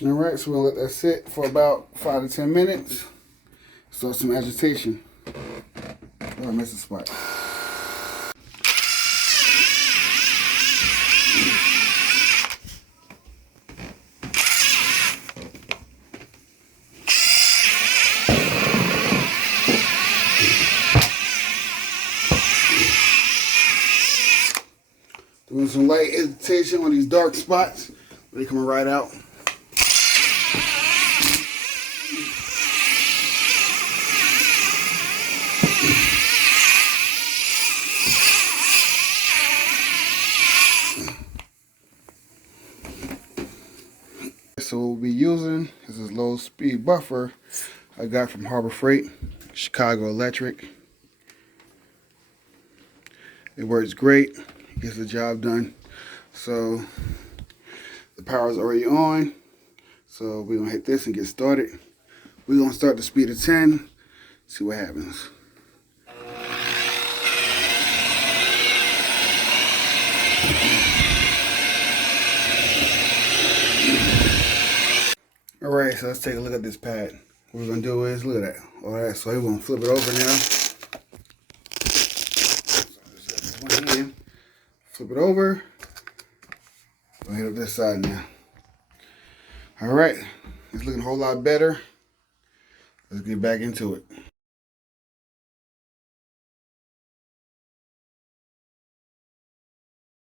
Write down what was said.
All right, so we'll let that sit for about 5 to 10 minutes. Start some agitation. Oh, I missed a spot. Doing some light agitation on these dark spots. They coming right out. So what we'll be using is this low speed buffer I got from Harbor Freight, Chicago Electric. It works great, gets the job done. So the power is already on. So we're gonna hit this and get started. We're gonna start the speed of 10, see what happens. All right, so let's take a look at this pad. What we're gonna do is, look at that, all right, so we're gonna flip it over now. So one hand, flip it over. We'll hit up this side now. All right, it's looking a whole lot better. Let's get back into it.